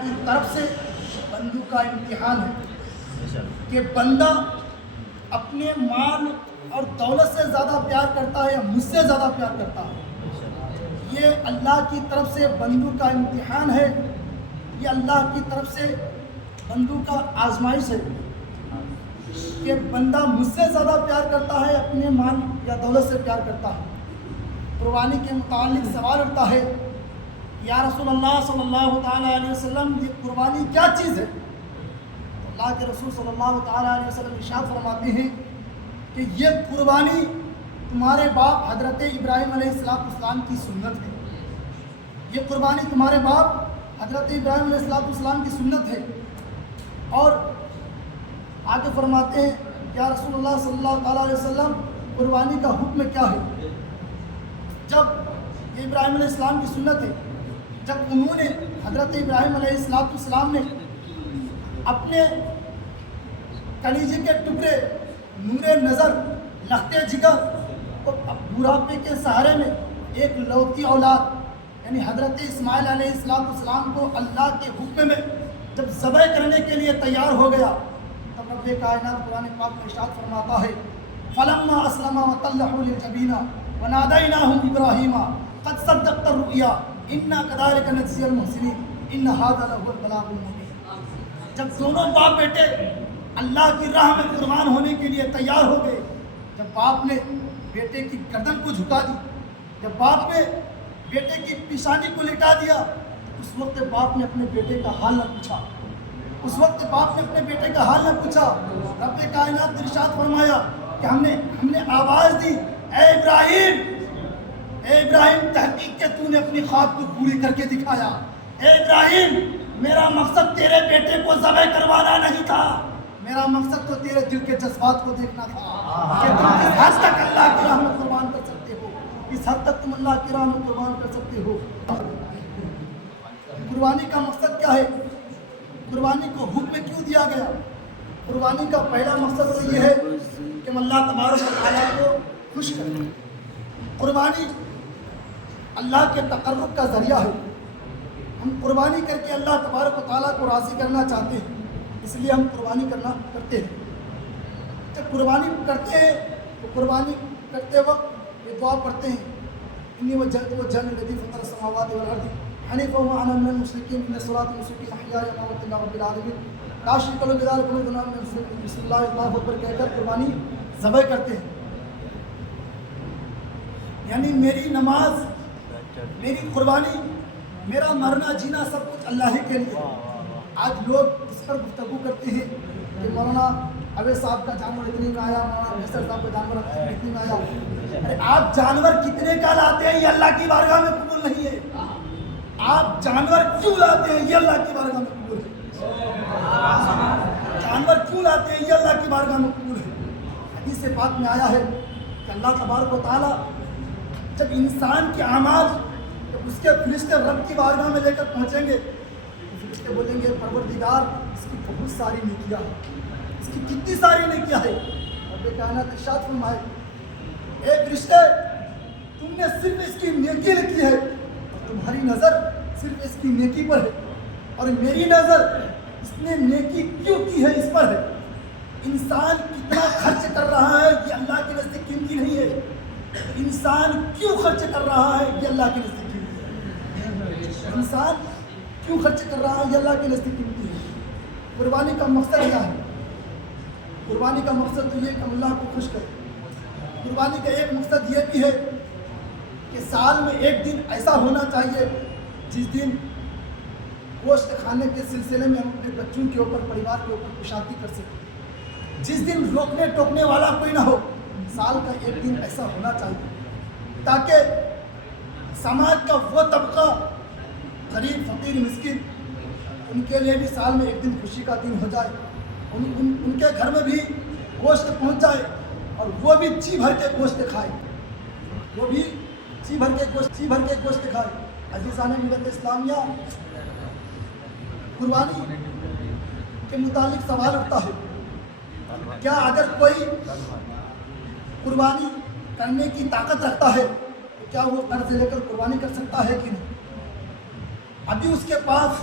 کی طرف سے بندوں کا امتحان ہے کہ بندہ اپنے مال اور دولت سے زیادہ پیار کرتا ہے یا مجھ سے زیادہ پیار کرتا ہے۔ یہ اللہ کی طرف سے بندوں کا امتحان ہے، یہ اللہ کی طرف سے بندوں کا آزمائش ہے کہ بندہ مجھ سے زیادہ پیار کرتا ہے، اپنے مال یا دولت سے پیار کرتا ہے۔ قربانی کے متعلق سوال اٹھتا ہے، یا رسول اللہ صلی اللہ تعالیٰ علیہ وسلم، یہ قربانی کیا چیز ہے؟ اللہ کے رسول صلی اللہ تعالیٰ علیہ وسلم ارشاد فرماتے ہیں کہ یہ قربانی تمہارے باپ حضرت ابراہیم علیہ السلام کی سنت ہے۔ یہ قربانی تمہارے باپ حضرت ابراہیم علیہ السلام کی سنت ہے۔ اور آگے فرماتے ہیں، یا رسول اللہ صلی اللہ تعالیٰ علیہ وسلم، قربانی کا حکم کیا ہے؟ جب یہ ابراہیم علیہ السلام کی سنت ہے، جب انہوں نے حضرت ابراہیم علیہ السلام نے اپنے کلیجے کے ٹکڑے، نور نظر، لختے جگر اور بڑھاپے کے سہارے میں ایک لوتی اولاد یعنی حضرت اسماعیل علیہ السلام کو اللہ کے حکم میں جب ذبح کرنے کے لیے تیار ہو گیا، تب رب کائنات قرآن پاک میں ارشاد فرماتا ہے، فلما اسلم وتلہ للجبین ونادیناہ ابراہیم قد صدقت الرؤیا انا کذلک نجزی المحسنین ان ھذا لہو البلاغ المبین۔ جب دونوں باپ بیٹے اللہ کی راہ میں قربان ہونے کے لیے تیار ہو گئے، جب باپ نے بیٹے کی گردن کو جھکا دی، جب باپ نے بیٹے کی پیشانی کو لٹا دیا، اس وقت باپ نے اپنے بیٹے کا حال نہ پوچھا، اس وقت باپ نے اپنے بیٹے کا حال نہ پوچھا۔ رب کائنات نے ارشاد فرمایا کہ ہم نے آواز دی، اے ابراہیم تحقیق کہ تو نے اپنی خواب کو پوری کر کے دکھایا۔ اے ابراہیم، میرا مقصد تیرے بیٹے کو ذبح کروانا نہیں تھا، میرا مقصد تو تیرے دل کے جذبات کو دیکھنا تھا کہ تم کس حد تک اللہ کی راہ میں قربان کر سکتے ہو، کس حد تک تم اللہ کی راہ میں قربان کر سکتے ہو۔ قربانی کا مقصد کیا ہے؟ قربانی کو حکم کیوں دیا گیا؟ قربانی کا پہلا مقصد تو یہ ہے کہ ہم اللہ تبارک و تعالیٰ کو خوش کریں۔ قربانی اللہ کے تقرب کا ذریعہ ہے، ہم قربانی کر کے اللہ تبارک و تعالیٰ کو راضی کرنا چاہتے ہیں، اس لیے ہم قربانی کرتے ہیں۔ جب قربانی کرتے ہیں تو قربانی کرتے وقت یہ دعا پڑھتے ہیں، انی وجہت وجہی للذی فطر السماوات والارض حنیفا وما انا من المشرکین ان صراط مستقیم احیاء واموات للہ رب العالمین لا شریک له بذلک امرنا من المسلمین۔ بسم اللہ اللہ اکبر کہہ کر قربانی ذبح کرتے ہیں، یعنی میری نماز، میری قربانی، میرا مرنا جینا سب کچھ اللہ ہی کے لیے۔ آج لوگ اس پر گفتگو کرتے ہیں کہ مولانا اویس صاحب کا جانور اتنے میں آیا، مولانا محسر صاحب کا جانور اتنے میں آیا۔ ارے آپ جانور کتنے کا لاتے ہیں یہ اللہ کی بارگاہ میں قبول نہیں ہے، آپ جانور کیوں لاتے ہیں یہ اللہ کی بارگاہ میں قبول ہے، جانور کیوں لاتے ہیں یہ اللہ کی بارگاہ میں قبول ہے۔ حدیث پاک میں آیا ہے کہ اللہ تبارک و تعالیٰ جب انسان کے اعمال اس کے فرشتے رب کی بارگاہ میں لے کر پہنچیں گے تو فرشتے بولیں گے، پروردگار اس کی بہت ساری نیکیاں ہیں، اس کی کتنی ساری نیکیاں ہیں۔ رب کائنات ارشاد فرمائے، اے فرشتے، تم نے صرف اس کی نیکی لکھی ہے اور تمہاری نظر صرف اس کی نیکی پر ہے، اور میری نظر اس نے نیکی کیوں کی ہے اس پر ہے۔ انسان کتنا خرچ کر رہا ہے یہ اللہ کے نزدیک قیمتی نہیں ہے، انسان کیوں خرچ کر رہا ہے یہ اللہ کے نزدیک قیمتی ہے، انسان کیوں خرچ کر رہا ہے یہ اللہ کے نزدیک قیمتی ہے۔ قربانی کا مقصد کیا ہے؟ قربانی کا مقصد تو یہ کہ ہم اللہ کو خوش کریں۔ قربانی کا ایک مقصد یہ بھی ہے کہ سال میں ایک دن ایسا ہونا چاہیے جس دن گوشت کھانے کے سلسلے میں ہم اپنے بچوں کے اوپر، پریوار کے اوپر کشادگی کر سکیں، جس دن روکنے ٹوکنے والا کوئی نہ ہو۔ سال کا ایک دن ایسا ہونا چاہیے تاکہ سماج کا وہ طبقہ، غریب، فقیر، مسکین، ان کے لیے بھی سال میں ایک دن خوشی کا دن ہو جائے، ان کے گھر میں بھی گوشت پہنچ جائے اور وہ بھی جی بھر کے گوشت کھائے، وہ بھی جی بھر کے گوشت کھائے۔ عزیزان ملت اسلامیہ، قربانی کے متعلق سوال اٹھتا ہے، کیا اگر کوئی قربانی کرنے کی طاقت رکھتا ہے تو کیا وہ قرض لے کر قربانی کر سکتا ہے کہ نہیں؟ ابھی اس کے پاس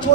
2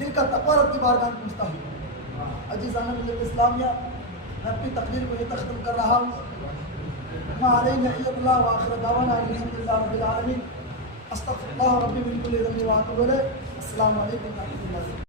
دل کا تقوی رب کی بارگاہ میں پہنچتا ہے۔ عزیزان ملت اسلامیہ، میں اپنی تقریر کو یہ ختم کر رہا ہوں۔ ما علینا الا اللہ وآخر دعوانا الحمدللہ رب العالمین۔ استغفر اللہ ربی من کل ذنب واتوب الیہ۔ السلام علیکم و رحمۃ اللہ۔